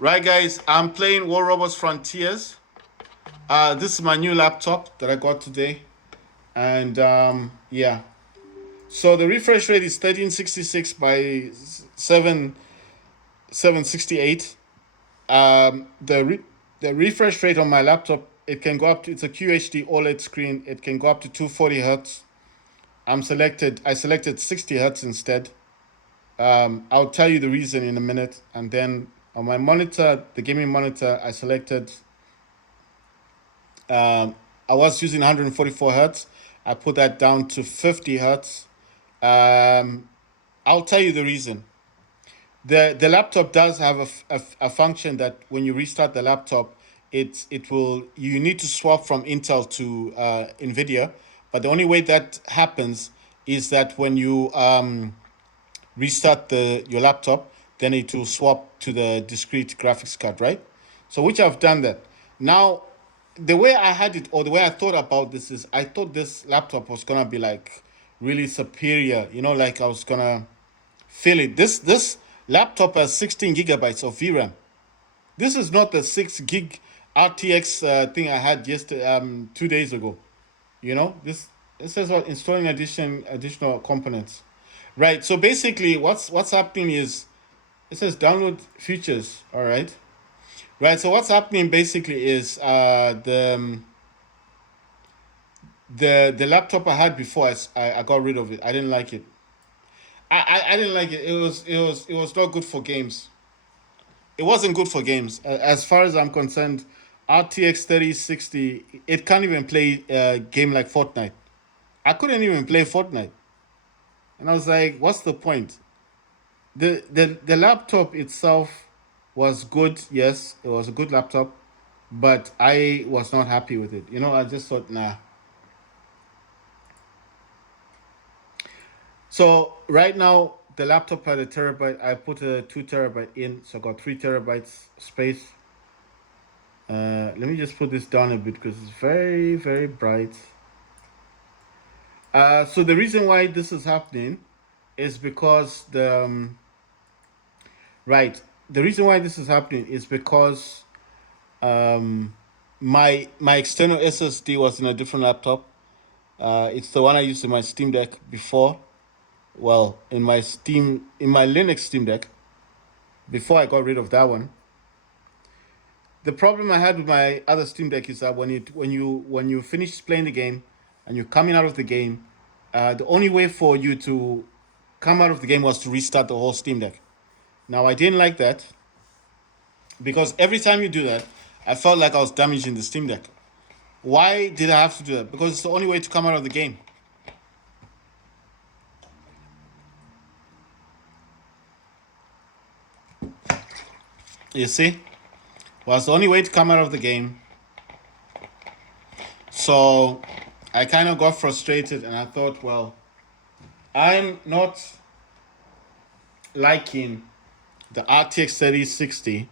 Right, guys, I'm playing War Robots Frontiers. This is my new laptop that I got today, and yeah. So the refresh rate is 1366 by 768. The refresh rate on my laptop, it can go up to, it's a QHD OLED screen. It can go up to 240 hertz. I selected 60 hertz instead. I'll tell you the reason in a minute. And then on my monitor, the gaming monitor, I selected I was using 144 hertz. I put that down to 50 hertz. Um, I'll tell you the reason. The laptop does have a function that when you restart the laptop, it will you need to swap from Intel to Nvidia, but the only way that happens is that when you restart the your laptop, then it will swap to the discrete graphics card, right? So which I've done that. Now, the way I had it or the way I thought about this is I thought this laptop was gonna be like really superior, like I was gonna feel it. This laptop has 16 gigabytes of VRAM. This is not the 6 gig RTX thing I had yesterday 2 days ago. This says what installing additional components. Right. So basically, what's happening is it says download features. All right. Right. So what's happening basically is the laptop I had before I got rid of it. I didn't like it. I didn't like it. It was not good for games. It wasn't good for games. As far as I'm concerned, RTX 3060 it can't even play a game like Fortnite. I couldn't even play Fortnite, and I was like, what's the point? The laptop itself was good. Yes, it was a good laptop, but I was not happy with it. I just thought, nah. So right now the laptop had a terabyte. I put a 2 terabyte in, so I got 3 terabytes space. Let me just put this down a bit because it's very very bright. So the reason why this is happening is because the reason why this is happening is because my external SSD was in a different laptop. It's the one I used in my Steam Deck before. Well, in my Linux Steam Deck before I got rid of that one. The problem I had with my other Steam Deck is that when you finish playing the game and you're coming out of the game, the only way for you to come out of the game was to restart the whole Steam Deck. Now I didn't like that because every time you do that, I felt like I was damaging the Steam Deck. Why did I have to do that? Because it's the only way to come out of the game. You see? Was the only way to come out of the game. So I kind of got frustrated and I thought, well, I'm not liking the RTX 3060,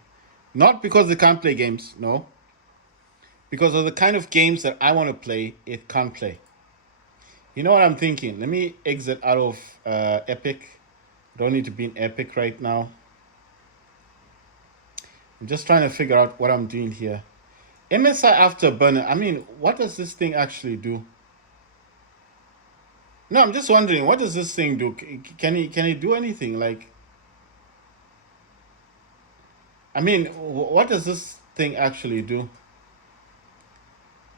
not because they can't play games, no, because of the kind of games that I want to play, it can't play. You know what I'm thinking? Let me exit out of Epic. Don't need to be in Epic right now. I'm just trying to figure out what I'm doing here. MSI Afterburner. I mean, what does this thing actually do? No, I'm just wondering, what does this thing do? Can it do anything? Like, I mean, what does this thing actually do?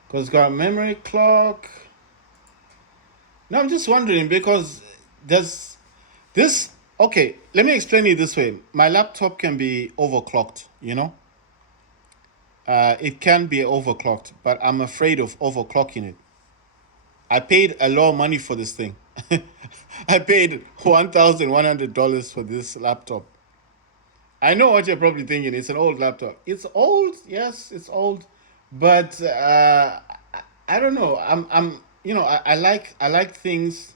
Because it's got memory clock. No, I'm just wondering because there's this. Okay, let me explain it this way. My laptop can be overclocked. It can be overclocked, but I'm afraid of overclocking it. I paid a lot of money for this thing. I paid $1,100 for this laptop. I know what you're probably thinking. It's an old laptop. It's old, yes, it's old, but I don't know. I like things.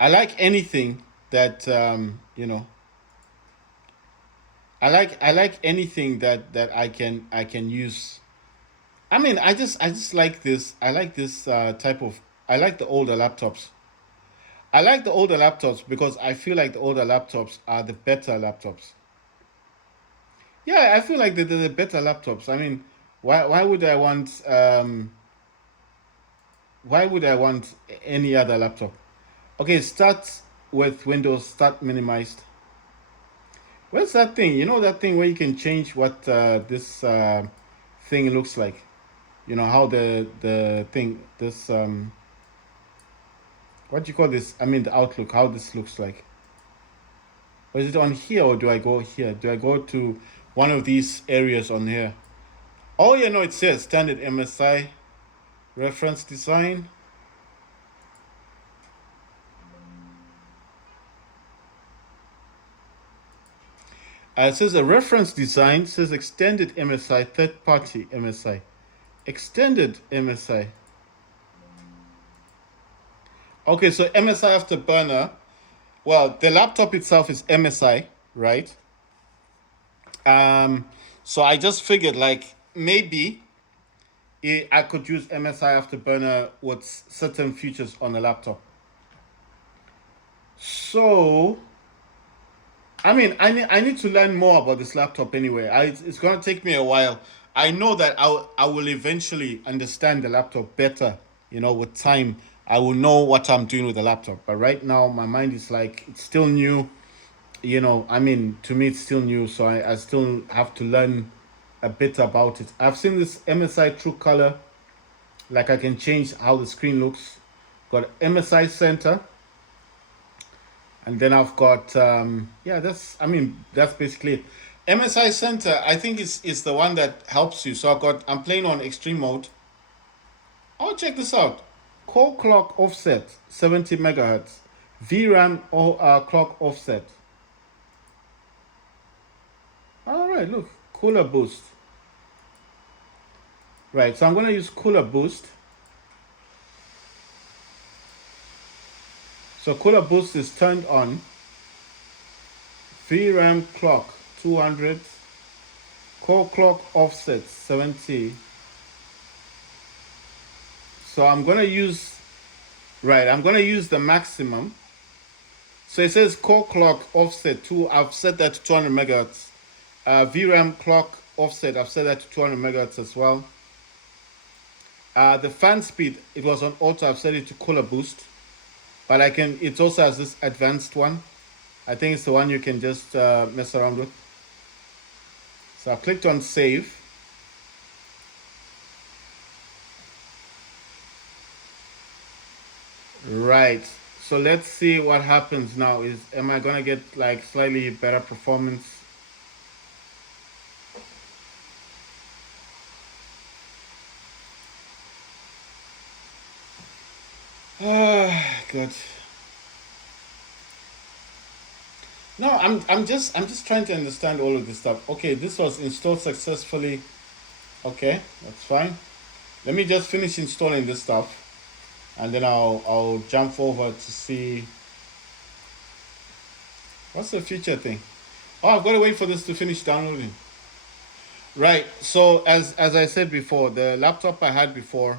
I like anything that I like anything that I can use. I mean, I just like this. I like this type of. I like the older laptops. I like the older laptops because I feel like the older laptops are the better laptops. Yeah, I feel like they're better laptops. I mean, why would I want why would I want any other laptop? Okay, start with Windows, start minimized. Where's that thing? You know that thing where you can change what this thing looks like. You know how the thing this what do you call this? I mean the outlook, how this looks like. Or is it on here or do I go here? Do I go to one of these areas on here? Oh yeah, no, it says standard MSI reference design. It says a reference design, says extended MSI, third party MSI. Extended MSI. Okay, so MSI afterburner. Well, the laptop itself is MSI, right? Um, so I just figured like maybe I could use MSI afterburner with certain features on the laptop. So I mean, I need to learn more about this laptop anyway. It's gonna take me a while. I know that I will eventually understand the laptop better. You know, with time, I will know what I'm doing with the laptop. But right now, my mind is like it's still new. You know, I mean, to me, it's still new, so I still have to learn a bit about it. I've seen this MSI True Color, like I can change how the screen looks. Got MSI Center, and then I've got yeah, that's I mean that's basically it. MSI Center, I think is the one that helps you. So I'm playing on extreme mode. Oh, check this out. Core clock offset 70 megahertz. VRAM or clock offset. All right, look, cooler boost. Right, so I'm gonna use cooler boost. So cooler boost is turned on. VRAM clock 200. Core clock offset 70. So I'm gonna use the maximum. So it says core clock offset 2. I've set that to 200 megahertz. VRAM clock offset, I've set that to 200 megahertz as well. The fan speed, it was on auto. I've set it to cooler boost, but it also has this advanced one. I think it's the one you can just mess around with. So I clicked on save. Right. So let's see what happens now. Am I gonna get like slightly better performance? Good. No, I'm just trying to understand all of this stuff. Okay, this was installed successfully. Okay, that's fine. Let me just finish installing this stuff, and then I'll jump over to see what's the future thing. Oh, I've got to wait for this to finish downloading. Right. So as I said before, the laptop I had before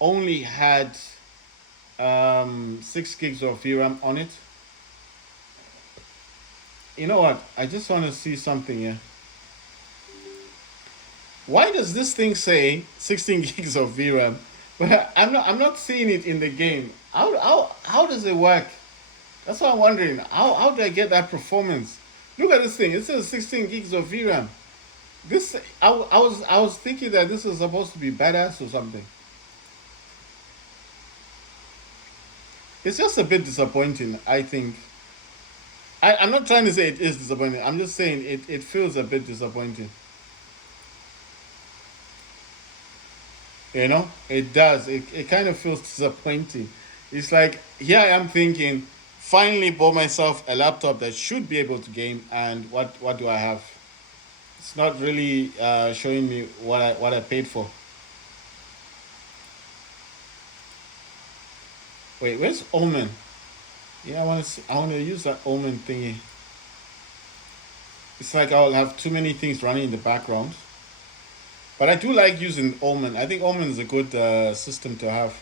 only had 6 gigs of VRAM on it. You know what? I just want to see something here. Why does this thing say 16 gigs of VRAM? But I'm not seeing it in the game. How does it work? That's what I'm wondering. How do I get that performance? Look at this thing. It says 16 gigs of VRAM. This I was thinking that this was supposed to be badass or something. It's just a bit disappointing, I think. I'm not trying to say it is disappointing. I'm just saying it feels a bit disappointing. You know, it does. It kind of feels disappointing. It's like here I am thinking, finally bought myself a laptop that should be able to game, and what do I have? It's not really showing me what I paid for. Wait, where's Omen? Yeah, I want to use that Omen thingy. It's like I'll have too many things running in the background. But I do like using Omen. I think Omen is a good system to have.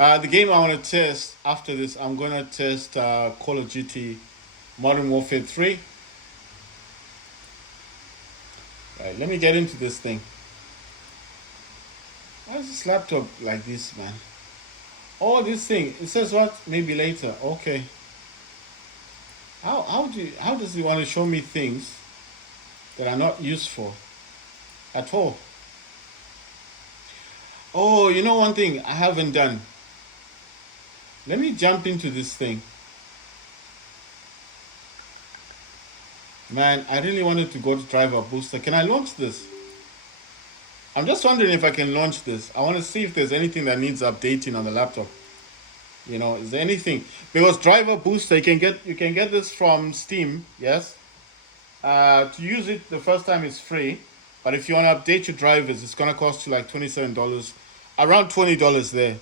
The game I want to test after this, I'm gonna test Call of Duty Modern Warfare 3. Right, let me get into this thing. Why is this laptop like this, man? Oh, this thing. It says what? Maybe later. Okay. How does he want to show me things that are not useful at all? Oh, you know one thing I haven't done. Let me jump into this thing. Man, I really wanted to go to driver booster. Can I launch this? I'm just wondering if I can launch this. I want to see if there's anything that needs updating on the laptop. You know, is there anything? Because driver booster, you can get this from Steam. Yes. To use it the first time is free, but if you want to update your drivers, it's gonna cost you like $27, around $20 there,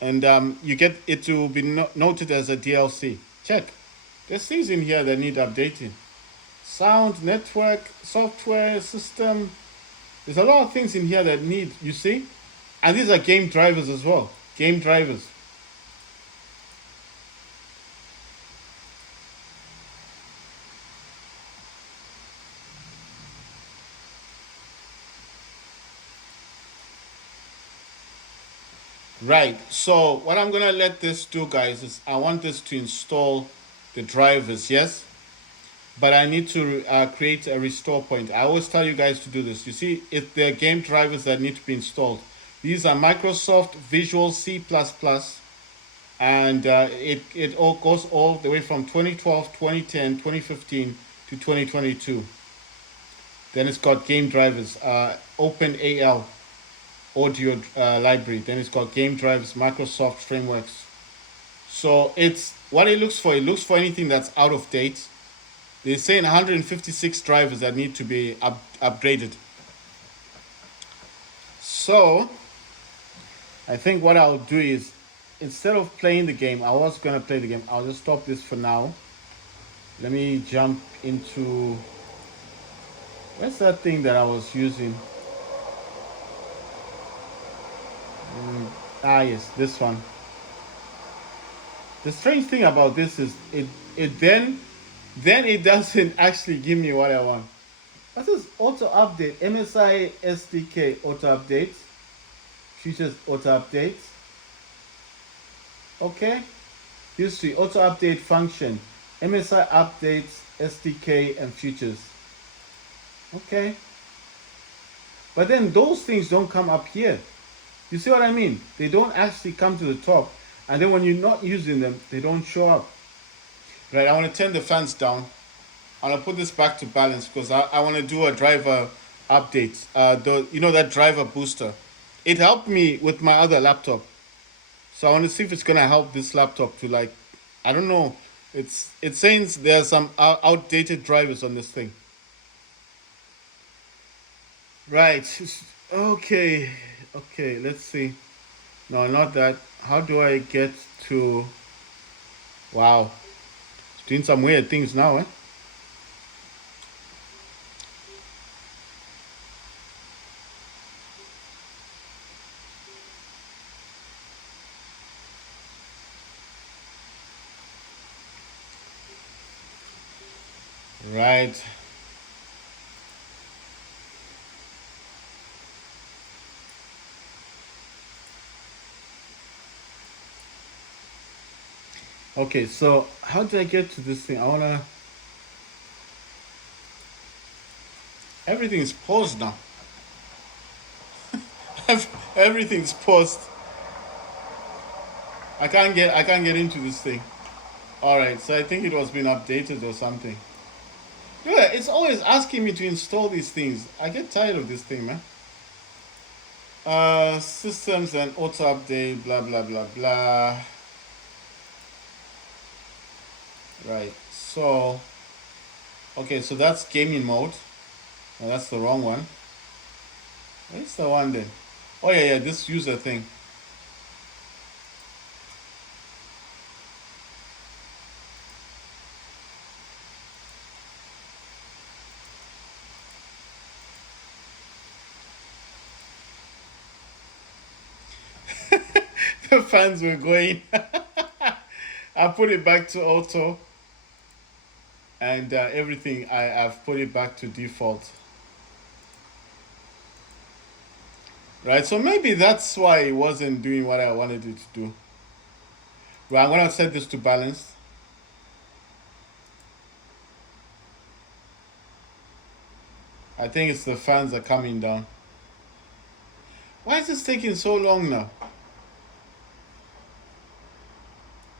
and you get it to be noted as a DLC. Check. There's things in here that need updating. Sound, network, software, system. There's a lot of things in here that need. You see, and these are game drivers as well. Game drivers. Right. So what I'm gonna let this do, guys, is I want this to install the drivers. Yes, but I need to create a restore point. I always tell you guys to do this. You see, if there are game drivers that need to be installed, these are Microsoft Visual C++, and it all goes all the way from 2012, 2010, 2015 to 2022. Then it's got game drivers, Open AL audio library. Then it's got game drivers, Microsoft frameworks. So it's what it looks for. It looks for anything that's out of date. They're saying 156 drivers that need to be upgraded. So I think what I'll do is, instead of playing the game, I was gonna play the game. I'll just stop this for now. Let me jump into, where's that thing that I was using? Yes, this one. The strange thing about this is it then it doesn't actually give me what I want. What is auto update? MSI SDK auto update. Features auto update. Okay. History auto update function. MSI updates SDK and features. Okay. But then those things don't come up here. You see what I mean? They don't actually come to the top. And then when you're not using them, they don't show up. Right, I want to turn the fans down. I want to put this back to balance because I want to do a driver update. That driver booster. It helped me with my other laptop. So I want to see if it's going to help this laptop to, like, I don't know. It's saying there's some outdated drivers on this thing. Right. Okay. Okay, let's see. No, not that. How do I get to... Wow. It's doing some weird things now, eh? Right. Okay, so how do I get to this thing? I wanna... Everything's paused now. Everything's paused. I can't get into this thing. Alright, so I think it was being updated or something. Yeah, it's always asking me to install these things. I get tired of this thing, man. Systems and auto update, blah blah blah blah. Right. So okay, so that's gaming mode. Oh, that's the wrong one. Where's the one then? Oh yeah, this user thing. fans were going. I put it back to auto, and everything I've put it back to default. Right, so maybe that's why it wasn't doing what I wanted it to do. Right, I'm gonna set this to balanced. I think it's the fans are coming down. Why is this taking so long now?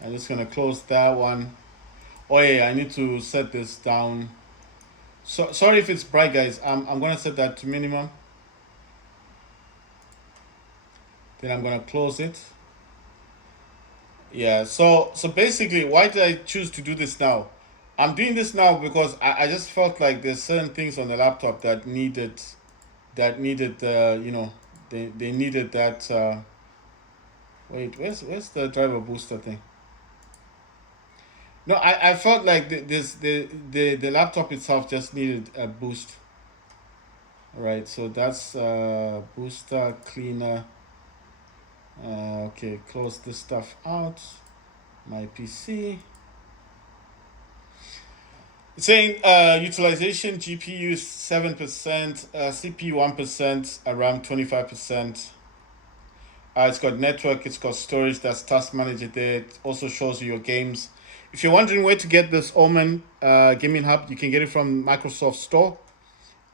I'm just gonna close that one. Oh yeah, I need to set this down. So sorry if it's bright, guys. I'm gonna set that to minimum. Then I'm gonna close it. Yeah. So basically, why did I choose to do this now? I'm doing this now because I just felt like there's certain things on the laptop that needed they needed that. Wait, where's the driver booster thing? No, I felt like the laptop itself just needed a boost. All right, so that's booster cleaner. Okay, close this stuff out. My PC. It's saying utilization GPU is 7%, CPU 1%, RAM 25%. It's got network, it's got storage, that's task manager there. It also shows you your games. If you're wondering where to get this Omen gaming hub, you can get it from Microsoft Store,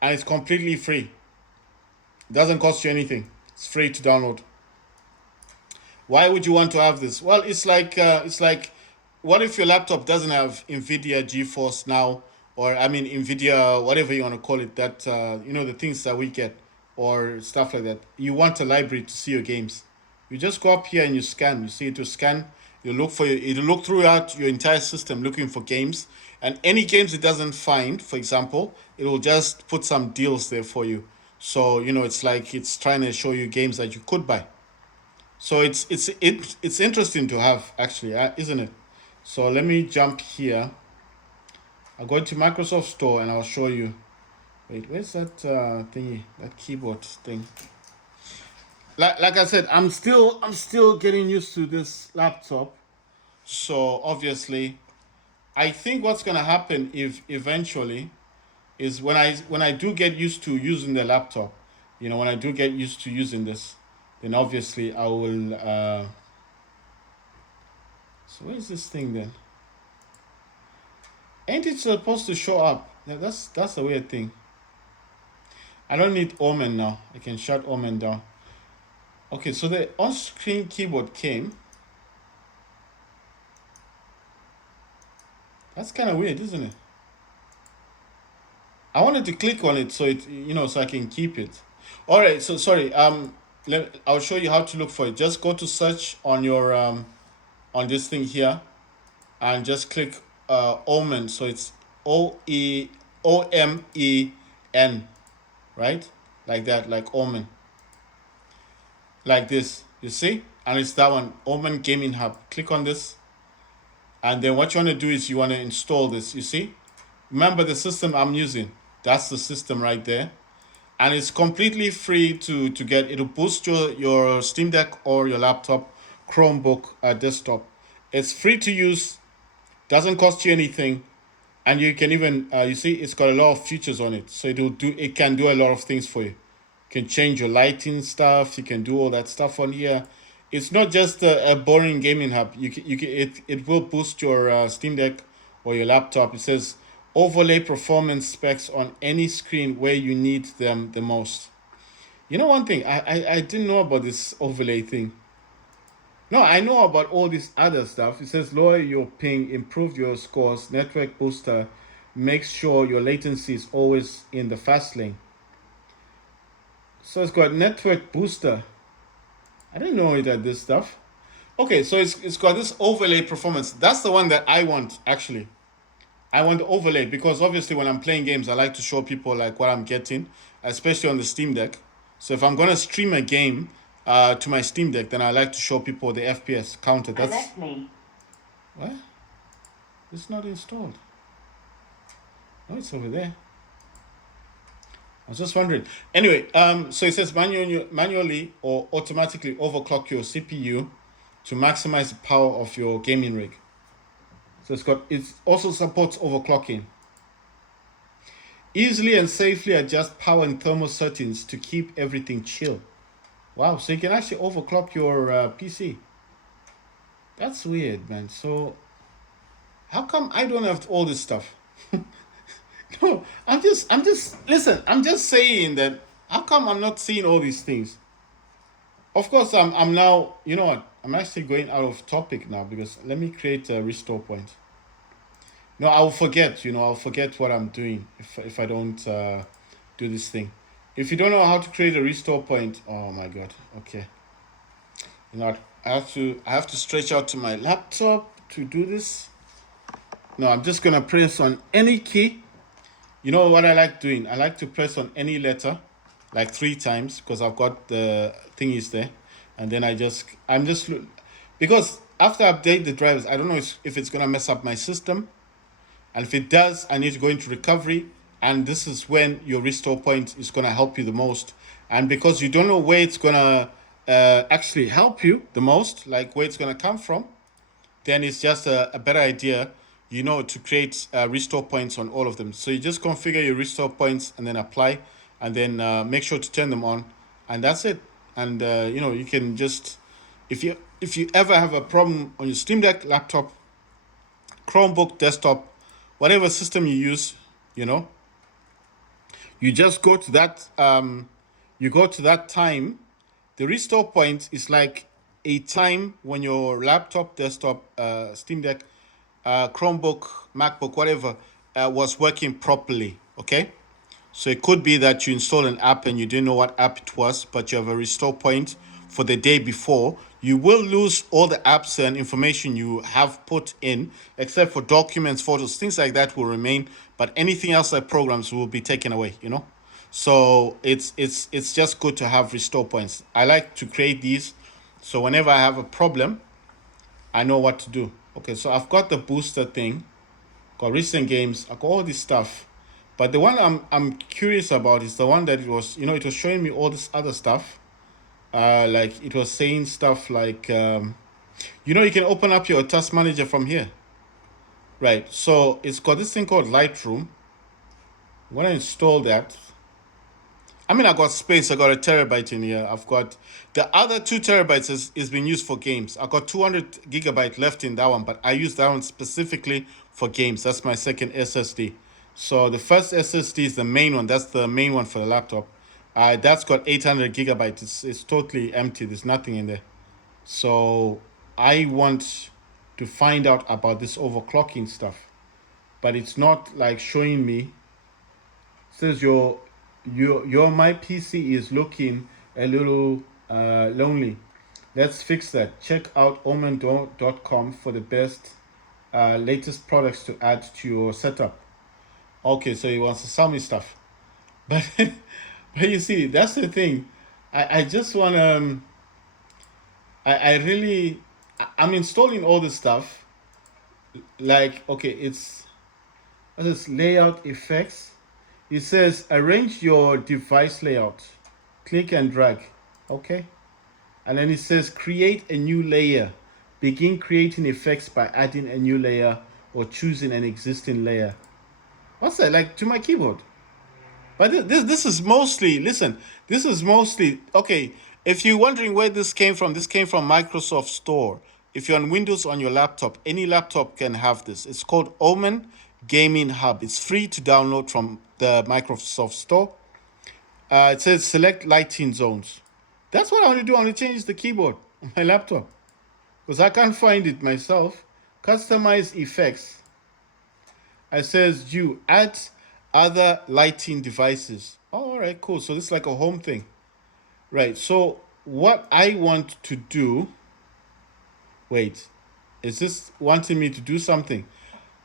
and it's completely free. It doesn't cost you anything. It's free to download. Why would you want to have this? Well, it's like, what if your laptop doesn't have NVIDIA GeForce now, or I mean NVIDIA, whatever you want to call it, that the things that we get or stuff like that. You want a library to see your games. You just go up here and you scan. You see it to scan. You look for it'll look throughout your entire system looking for games, and any games it doesn't find, for example, it will just put some deals there for you. So it's like it's trying to show you games that you could buy. So it's interesting to have actually, isn't it? So let me jump here. I'll go to Microsoft Store and I'll show you. Wait, where's that thingy? That keyboard thing. Like I said, I'm still getting used to this laptop. So obviously, I think what's gonna happen if eventually is when I do get used to using the laptop, when I do get used to using this, then obviously I will. So where's this thing then? Ain't it supposed to show up? That's a weird thing. I don't need Omen now. I can shut Omen down. Okay, so the on-screen keyboard came. That's kind of weird, isn't it? I wanted to click on it so so I can keep it. All right, so sorry. I'll show you how to look for it. Just go to search on your on this thing here, and just click Omen. So it's OMEN, right? Like that, like Omen, like this. You see, and it's that one, Omen Gaming Hub. Click on this, and then what you want to do is you want to install this. You see, remember the system I'm using. That's the system right there, and it's completely free to get. It'll boost your Steam Deck or your laptop, Chromebook, desktop. It's free to use, doesn't cost you anything, and you can even you see it's got a lot of features on it. So it can do a lot of things for you. You can change your lighting stuff. You can do all that stuff on here. It's not just a boring gaming hub. It will boost your Steam Deck or your laptop. It says overlay performance specs on any screen where you need them the most. One thing I didn't know about this overlay thing. No, I know about all this other stuff. It says lower your ping, improve your scores, network booster, make sure your latency is always in the fast lane. So it's got network booster. I didn't know it had this stuff. Okay, so it's got this overlay performance. That's the one that I want actually. I want the overlay because obviously when I'm playing games, I like to show people like what I'm getting, especially on the Steam Deck. So if I'm gonna stream a game to my Steam Deck, then I like to show people the FPS counter. That's me. What? It's not installed. No, it's over there. I was just wondering. Anyway, so it says manually or automatically overclock your CPU to maximize the power of your gaming rig. So it also supports overclocking. Easily and safely adjust power and thermal settings to keep everything chill. Wow, so you can actually overclock your PC. That's weird, man. So how come I don't have all this stuff? No, listen, I'm just saying that how come I'm not seeing all these things? Of course, I'm now, you know what? I'm actually going out of topic now because let me create a restore point. No, I'll forget, I'll forget what I'm doing if I don't do this thing. If you don't know how to create a restore point, oh my god, okay. You know what? I have to stretch out to my laptop to do this. No, I'm just gonna press on any key. You know what I like doing? I like to press on any letter like 3 times because I've got the thingies there. And then because after I update the drivers, I don't know if it's going to mess up my system. And if it does, I need to go into recovery. And this is when your restore point is going to help you the most. And because you don't know where it's going to actually help you the most, like where it's going to come from, then it's just a better idea, to create restore points on all of them. So you just configure your restore points and then apply, and then make sure to turn them on, and that's it. And you can just, if you ever have a problem on your Steam Deck, laptop, Chromebook, desktop, whatever system you use, you just go to that time. The restore point is like a time when your laptop, desktop, Steam Deck, Chromebook, MacBook, whatever, was working properly. Okay, so it could be that you install an app and you didn't know what app it was, but you have a restore point for the day before. You will lose all the apps and information you have put in, except for documents, photos, things like that will remain. But anything else like programs will be taken away. So it's just good to have restore points. I like to create these, so whenever I have a problem, I know what to do. Okay, so I've got the booster thing, got recent games, I got all this stuff. But the one I'm curious about is the one that it was showing me all this other stuff. Like it was saying stuff like you can open up your task manager from here. Right. So it's got this thing called Lightroom. I'm gonna install that. I mean, I got space. I got a terabyte in here. I've got the other 2 terabytes is being used for games. I got 200 GB left in that one, but I use that one specifically for games. That's my second SSD. So the first SSD is the main one. That's the main one for the laptop. That's got 800 GB. It's totally empty. There's nothing in there. So I want to find out about this overclocking stuff, but it's not like showing me. It says your my PC is looking a little lonely. Let's fix that. Check out omen.com for the best latest products to add to your setup. Okay, so he wants to sell me stuff, but but you see, that's the thing. I just want to. I really. I'm installing all this stuff. Like, okay, this layout effects. It says arrange your device layout. Click and drag. Okay. And then it says create a new layer. Begin creating effects by adding a new layer or choosing an existing layer. What's that? Like to my keyboard. But this is mostly, listen, this is mostly, okay, if you're wondering where this came from Microsoft Store. If you're on Windows on your laptop, any laptop can have this. It's called Omen Gaming Hub. It's free to download from the Microsoft Store. It says select lighting zones. That's what I want to do. I want to change the keyboard on my laptop because I can't find it myself. Customize effects. It says you add other lighting devices. Oh, all right, cool. So this is like a home thing. Right. So what I want to do. Wait, is this wanting me to do something?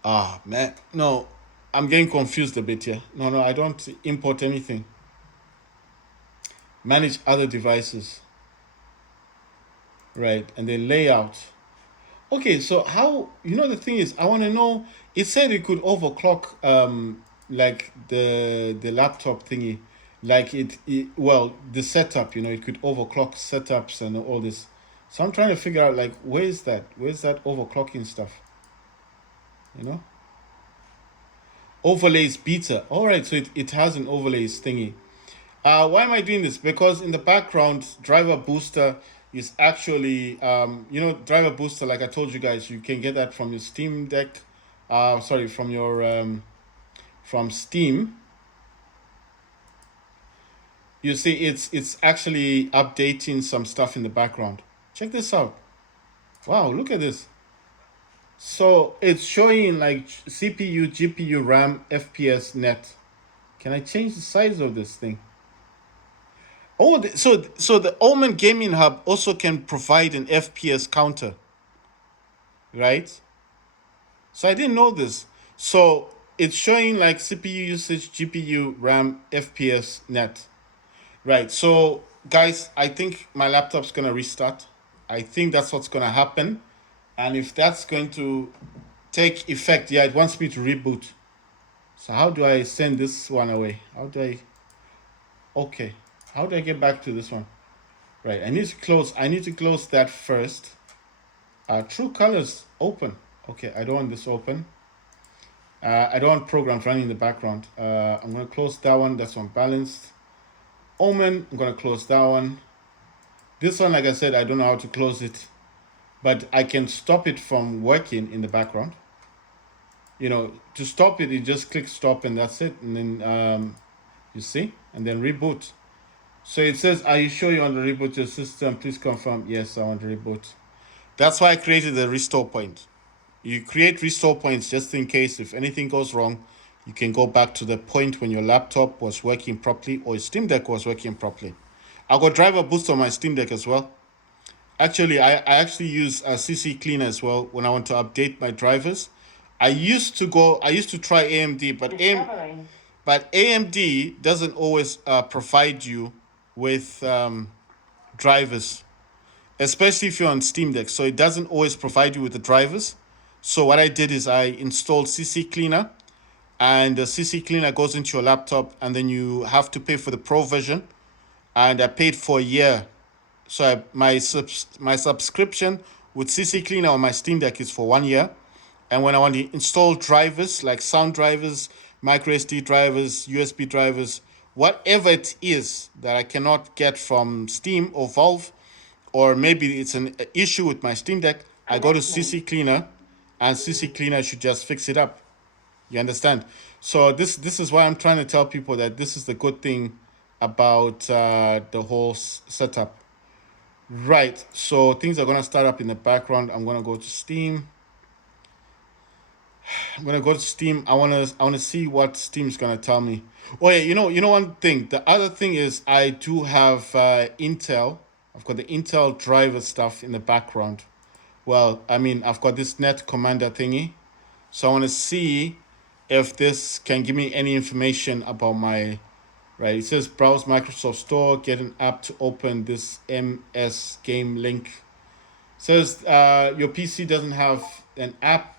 Ah, man. No, I'm getting confused a bit here. No, I don't import anything. Manage other devices. Right. And then layout. Okay, so how, the thing is, I want to know, it said it could overclock like the laptop thingy, like the setup, it could overclock setups and all this. So I'm trying to figure out, like, where's that overclocking stuff, you know? Overlays beta. All right, so it has an overlays thingy. Why am I doing this? Because in the background, driver booster is actually, driver booster, like I told you guys, you can get that from your Steam Deck. Sorry, from your, from Steam. You see, it's actually updating some stuff in the background. Check this out. Wow, look at this. So it's showing like CPU, GPU, RAM, FPS, net. Can I change the size of this thing? Oh, so the Omen Gaming Hub also can provide an FPS counter, right? So I didn't know this. So it's showing like CPU usage, GPU, RAM, FPS, net. Right. So guys, I think my laptop's gonna restart. I think that's what's gonna happen. And if that's going to take effect, yeah, it wants me to reboot. So how do I send this one away? How do I okay. How do I get back to this one? Right, I need to close that first. True colors open. Okay, I don't want this open. I don't want programs running in the background. I'm gonna close that one. That's unbalanced. Omen, I'm gonna close that one. This one, like I said, I don't know how to close it, but I can stop it from working in the background. You know, to stop it, you just click stop and that's it. And then you see, and then reboot. So it says, are you sure you want to reboot your system? Please confirm. Yes, I want to reboot. That's why I created the restore point. You create restore points just in case if anything goes wrong, you can go back to the point when your laptop was working properly or your Steam Deck was working properly. I got driver boost on my Steam Deck as well. Actually, I actually use a CC Cleaner as well when I want to update my drivers. I used to try AMD, but AMD doesn't always provide you with drivers, especially if you're on Steam Deck. So it doesn't always provide you with the drivers. So what I did is I installed CC Cleaner, and the CC Cleaner goes into your laptop, and then you have to pay for the Pro version. And I paid for a year. So my subscription with CC Cleaner on my Steam Deck is for 1 year. And when I want to install drivers like sound drivers, micro SD drivers, USB drivers, whatever it is that I cannot get from Steam or Valve, or maybe it's an issue with my Steam Deck, I go to CC Cleaner, and CC Cleaner should just fix it up. You understand? So this is why I'm trying to tell people that this is the good thing about the whole setup. Right. So things are gonna start up in the background. I'm gonna go to Steam. I'm gonna go to Steam. I wanna see what Steam's gonna tell me. Oh yeah, you know one thing. The other thing is I do have Intel. I've got the Intel driver stuff in the background. Well, I mean, I've got this net commander thingy. So I want to see if this can give me any information about my, right? It says browse Microsoft Store, get an app to open this MS game link. It says your PC doesn't have an app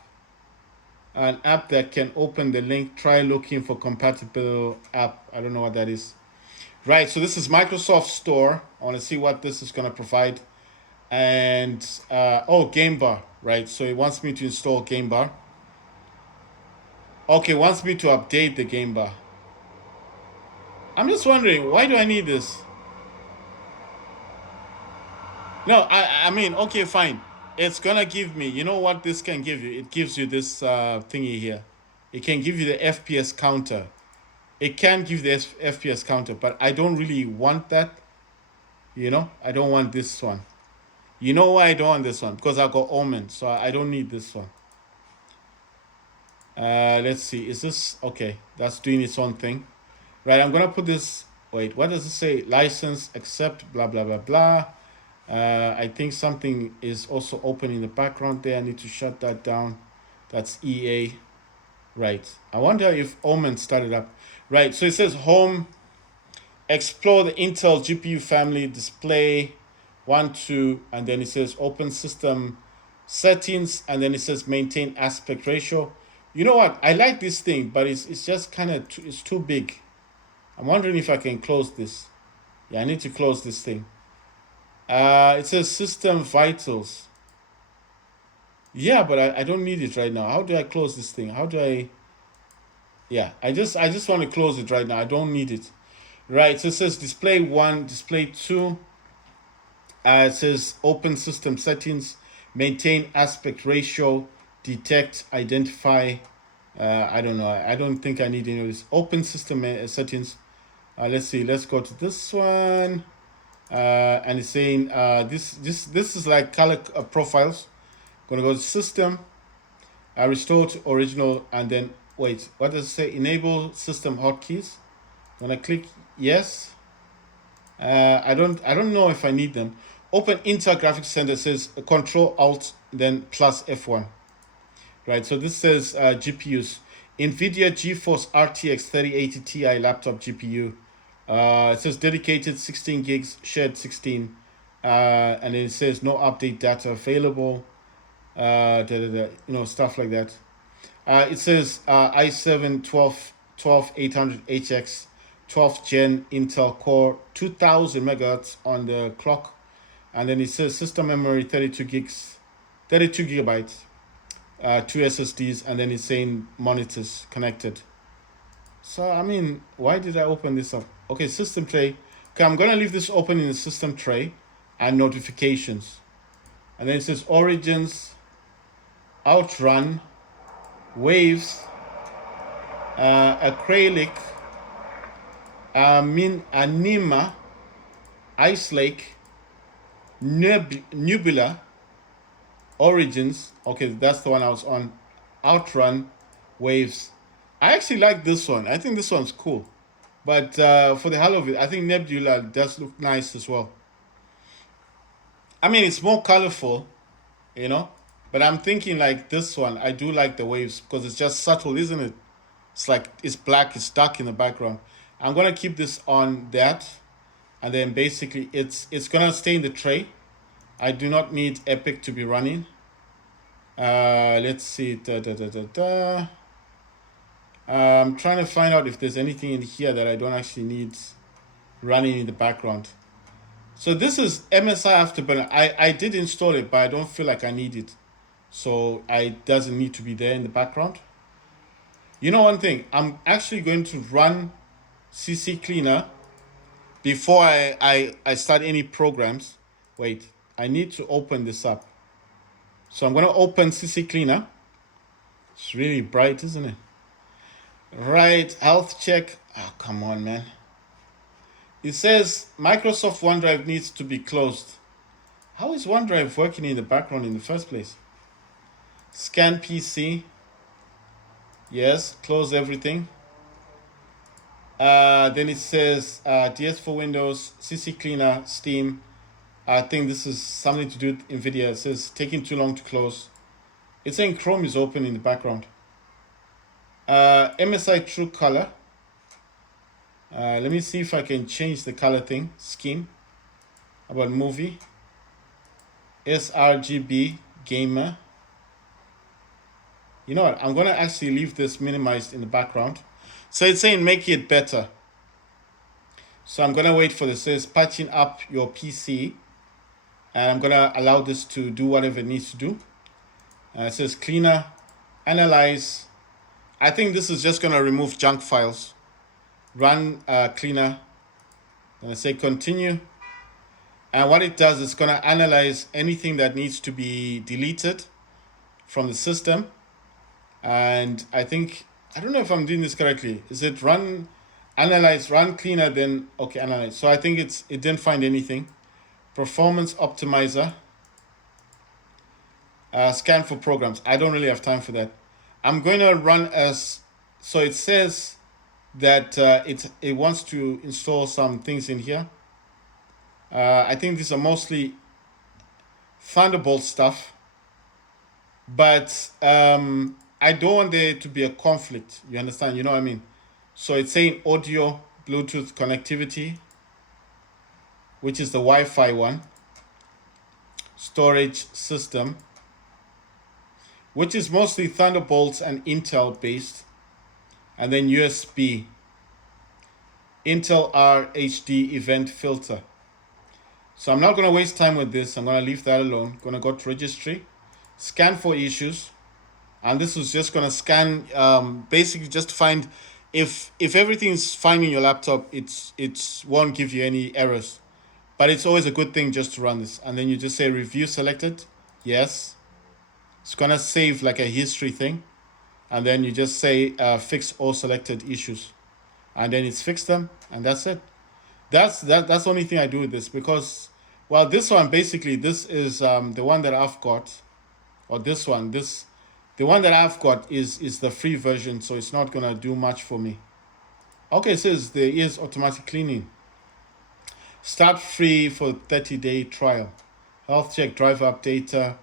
that can open the link. Try looking for compatible app. I don't know what that is. Right, so this is Microsoft Store. I want to see what this is going to provide. And Game Bar, right? So it wants me to install Game Bar. Okay, wants me to update the Game Bar. I'm just wondering, why do I need this? No, I mean, okay, fine. It's gonna give me, you know what this can give you? It gives you this thingy here. It can give you the FPS counter. It can give the FPS counter, but I don't really want that. You know, I don't want this one. You know why I don't want this one? Because I got Omen, so I don't need this one. Let's see. Is this okay? That's doing its own thing, right? I'm gonna put this. Wait, what does it say? License, accept, blah blah blah blah. I think something is also open in the background there. I need to shut that down. That's EA, right? I wonder if Omen started up, right? So it says home. Explore the Intel GPU family display. 1, 2, and then it says open system settings, and then it says maintain aspect ratio. You know what? I like this thing, but it's just kind of it's too big. I'm wondering if I can close this. Yeah, I need to close this thing. It says system vitals. Yeah, but I don't need it right now. How do I close this thing? How do I? Yeah, I just want to close it right now. I don't need it. Right. So it says display one, display two. It says open system settings, maintain aspect ratio, detect, identify. I don't know. I don't think I need any of this. Open system settings. Let's see. Let's go to this one. And it's saying this is like color profiles. Gonna go to system, restore to original, and then wait. What does it say? Enable system hotkeys. Gonna click yes. I don't know if I need them. Open Intel Graphics Center says Control Alt then plus F1. Right. So this says GPUs. NVIDIA GeForce RTX 3080 Ti laptop GPU. It says dedicated 16 gigs, shared 16, and then it says no update data available. Stuff like that. It says i7 12800HX 12th gen Intel Core 2000 megahertz on the clock, and then it says system memory 32 gigabytes, two SSDs, and then it's saying monitors connected. So I mean, why did I open this up? Okay, system tray. Okay, I'm gonna leave this open in the system tray, and notifications, and then it says origins, outrun, waves, acrylic, anima, ice lake, nebula, origins. Okay, that's the one I was on. Outrun, waves. I actually like this one. I think this one's cool. But for the hell of it, I think nebula does look nice as well. I mean, it's more colorful, you know. But I'm thinking like this one. I do like the waves because it's just subtle, isn't it? It's like it's black, it's dark in the background. I'm gonna keep this on that, and then basically it's gonna stay in the tray. I do not need Epic to be running. Let's see. I'm trying to find out if there's anything in here that I don't actually need running in the background. So this is MSI Afterburner. I did install it, but I don't feel like I need it. So it doesn't need to be there in the background. You know one thing, I'm actually going to run CC Cleaner before I start any programs. Wait, I need to open this up. So I'm going to open CC Cleaner. It's really bright, isn't it? Right, health check. Oh, come on, man. It says Microsoft OneDrive needs to be closed. How is OneDrive working in the background in the first place? Scan PC. Yes, close everything. Then it says DS for Windows, CC Cleaner, Steam. I think this is something to do with NVIDIA. It says taking too long to close. It's saying Chrome is open in the background. MSI True Color. Let me see if I can change the color thing. Scheme. How about movie? sRGB Gamer. You know what? I'm going to actually leave this minimized in the background. So it's saying make it better. So I'm going to wait for this. It says patching up your PC. And I'm going to allow this to do whatever it needs to do. It says cleaner, analyze. I think this is just going to remove junk files. Run cleaner. I'm going to say continue. And what it does is going to analyze anything that needs to be deleted from the system. And I think, I don't know if I'm doing this correctly. Is it run, analyze, run cleaner, then, okay, analyze. So I think it didn't find anything. Performance optimizer. Scan for programs. I don't really have time for that. I'm going to run as, so it says that it wants to install some things in here. I think these are mostly Thunderbolt stuff. But I don't want there to be a conflict. You understand? You know what I mean? So it's saying audio, Bluetooth connectivity, which is the Wi-Fi one. Storage system, which is mostly Thunderbolts and Intel based. And then USB. Intel R HD event filter. So I'm not going to waste time with this. I'm going to leave that alone. Going to go to registry, scan for issues. And this is just going to scan, basically just to find if everything's fine in your laptop, it's won't give you any errors. But it's always a good thing just to run this. And then you just say review selected. Yes. It's going to save like a history thing. And then you just say fix all selected issues. And then it's fixed them. And that's it. That's the only thing I do with this, because, well, this one, basically, this is the one that I've got, or this one, the one that I've got is the free version, so it's not going to do much for me. Okay, it says there is automatic cleaning. Start free for 30-day trial. Health check, driver updater,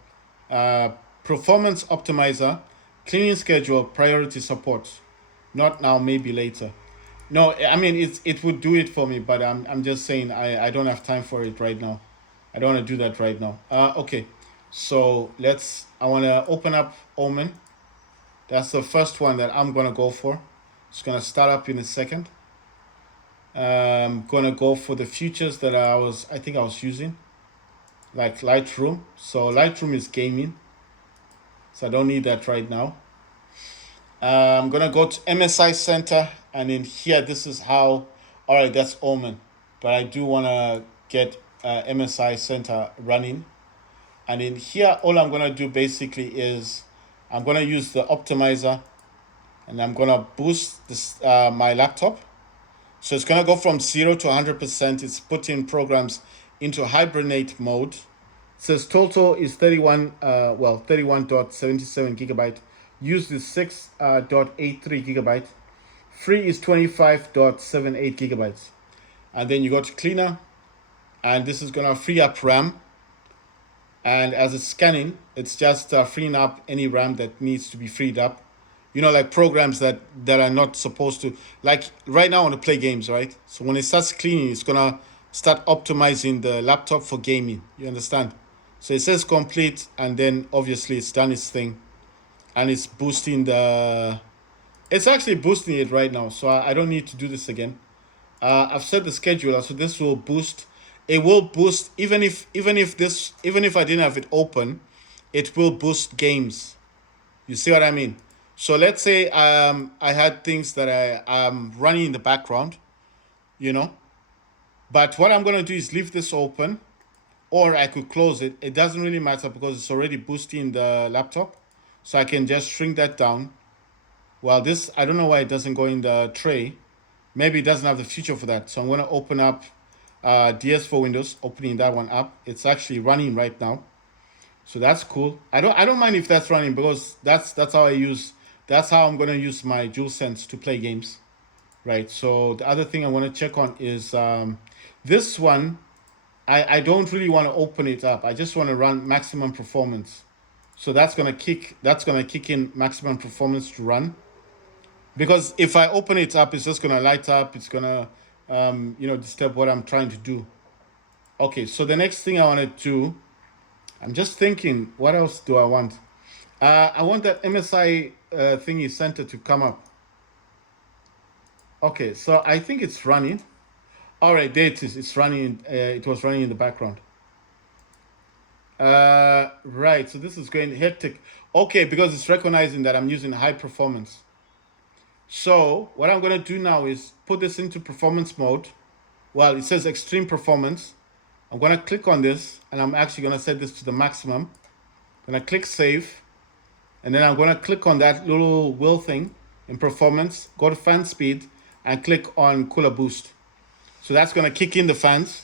performance optimizer, cleaning schedule, priority support. Not now, maybe later. No, I mean it would do it for me, but I'm just saying I don't have time for it right now. I don't want to do that right now. Okay, so I want to open up Omen. That's the first one that I'm gonna go for. It's gonna start up in a second. I'm gonna go for the features that I think I was using, like Lightroom. So Lightroom is gaming, so I don't need that right now. I'm gonna go to MSI Center, and in here, this is how. All right, that's Omen, but I do wanna get MSI Center running, and in here, all I'm gonna do basically is I'm gonna use the optimizer, and I'm gonna boost this my laptop. So it's gonna go from 0 to 100%. It's putting programs into hibernate mode. It says total is 31.77 gigabyte. Used is 6.83 gigabyte. Free is 25.78 gigabytes. And then you go to cleaner, and this is gonna free up RAM. And as it's scanning, it's just freeing up any RAM that needs to be freed up. Like programs that are not supposed to. Like right now I want to play games, right? So when it starts cleaning, it's gonna start optimizing the laptop for gaming. You understand? So it says complete, and then obviously it's done its thing, and it's boosting it's actually boosting it right now, so I don't need to do this again. I've set the scheduler, so this will boost. It will boost even if I didn't have it open, it will boost games. You see what I mean? So let's say I had things that I'm running in the background, but what I'm gonna do is leave this open, or I could close it. It doesn't really matter because it's already boosting the laptop, so I can just shrink that down. Well, this, I don't know why it doesn't go in the tray. Maybe it doesn't have the feature for that. So I'm gonna open up DS for Windows, opening that one up. It's actually running right now, so that's cool. I don't mind if that's running, because that's how I'm gonna use my DualSense to play games, right? So the other thing I want to check on is this one. I don't really want to open it up. I just want to run maximum performance. So that's gonna kick in maximum performance to run, because if I open it up, it's just gonna light up. It's gonna disturb what I'm trying to do. Okay, so the next thing I want to do, I'm just thinking, what else do I want? I want that MSI thingy center to come up. Okay, so I think it's running. All right, there it is. It's running. It was running in the background. Right, so this is going hectic. Okay, because it's recognizing that I'm using high performance. So what I'm going to do now is put this into performance mode. Well, it says extreme performance. I'm going to click on this, and I'm actually going to set this to the maximum. I'm going to click save, and then I'm going to click on that little wheel thing in performance, go to fan speed, and click on cooler boost. So that's going to kick in the fans.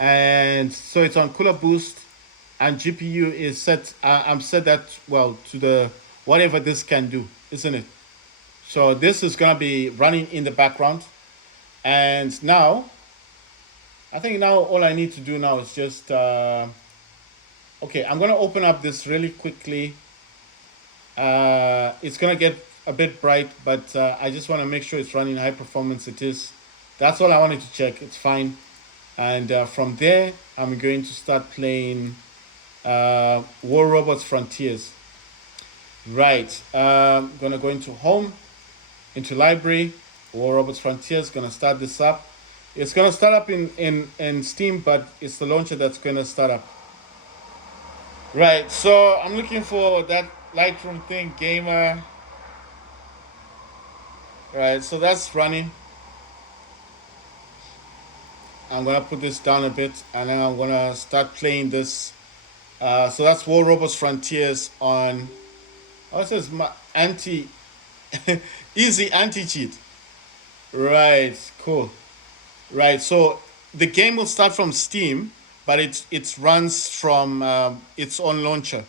And so it's on cooler boost, and GPU is set. I'm set that, well, to the whatever this can do, isn't it? So this is going to be running in the background. And now, I think now all I need to do now is just, okay, I'm going to open up this really quickly. It's going to get a bit bright, but I just want to make sure it's running high performance. It is. That's all I wanted to check. It's fine. And from there, I'm going to start playing War Robots Frontiers. Right. I'm going to go into Home, into Library, War Robots Frontiers. Going to start this up. It's gonna start up in Steam, but it's the launcher that's gonna start up. Right. So I'm looking for that Lightroom thing, gamer. Right. So that's running. I'm gonna put this down a bit, and then I'm gonna start playing this. So that's War Robots Frontiers on. Oh, it says my anti, easy anti cheat. Right. Cool. Right. So the game will start from Steam, but it runs from its own launcher.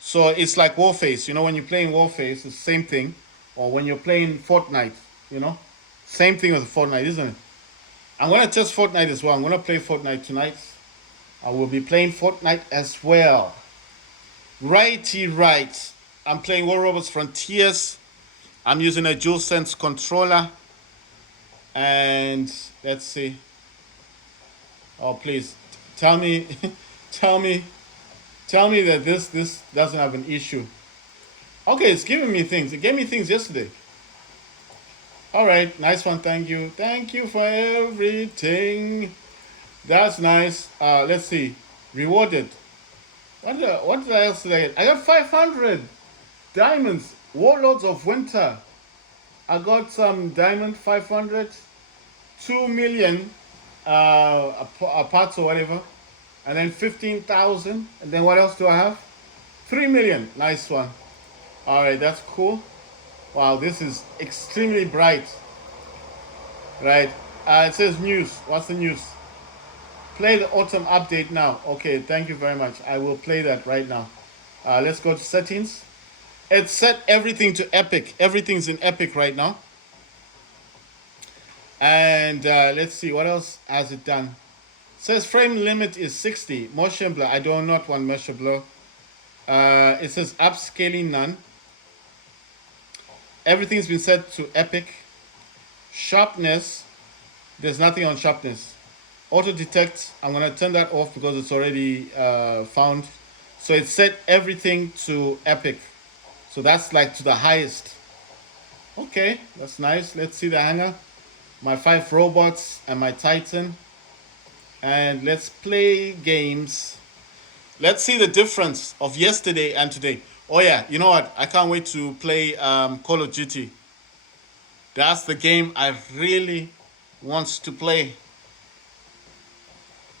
So it's like Warface. You know, when you're playing Warface, it's the same thing. Or when you're playing Fortnite, you know, same thing with Fortnite, isn't it? I'm gonna test Fortnite as well. I'm gonna play Fortnite tonight. I will be playing Fortnite as well. Righty right. I'm playing War Robots Frontiers. I'm using a DualSense controller. And let's see. Oh please, tell me, tell me, tell me that this doesn't have an issue. Okay, it's giving me things. It gave me things yesterday. All right, nice one. Thank you for everything. That's nice. Let's see. Rewarded. What else did I get? I got 500 diamonds. Warlords of Winter. I got some diamond 500, 2 million parts or whatever, and then 15,000. And then what else do I have? 3 million. Nice one. All right, that's cool. Wow, this is extremely bright. Right. It says news. What's the news? Play the autumn update now. Okay, thank you very much. I will play that right now. Let's go to settings. It set everything to epic. Everything's in epic right now. And let's see, what else has it done? It says frame limit is 60. Motion blur. I do not want motion blur. It says upscaling none. Everything's been set to epic. Sharpness. There's nothing on sharpness. Auto detect, I'm gonna turn that off because it's already found. So it set everything to epic. So that's like to the highest. Okay, that's nice. Let's see the hangar. My 5 robots and my Titan. And let's play games. Let's see the difference of yesterday and today. Oh yeah, you know what? I can't wait to play Call of Duty. That's the game I really want to play.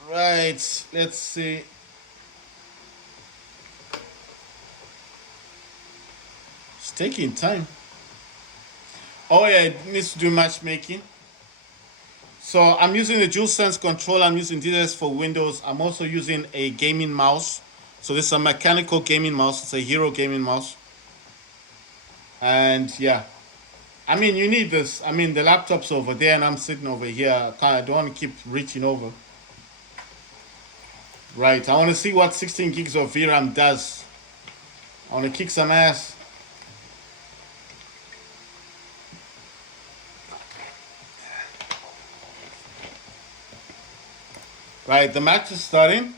Right, let's see. It's taking time. Oh yeah, it needs to do matchmaking. So I'm using the DualSense controller. I'm using this for Windows. I'm also using a gaming mouse. So this is a mechanical gaming mouse. It's a Hero gaming mouse. And yeah, I mean, you need this. I mean, the laptop's over there and I'm sitting over here. I don't want to keep reaching over. Right, I want to see what 16 gigs of VRAM does. I want to kick some ass. Right, the match is starting.